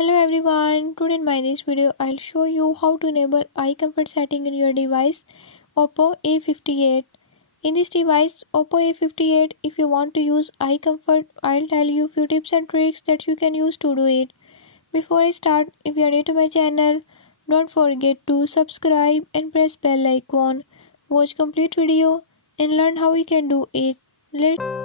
Hello everyone, today in my this video I'll show you how to enable eye comfort setting in your device Oppo A58. In this device Oppo A58, if you want to use eye comfort, I'll tell you few tips and tricks that you can use to do it. Before I start, if you are new to my channel, don't forget to subscribe and press bell icon. Watch complete video and learn how you can do it. Let's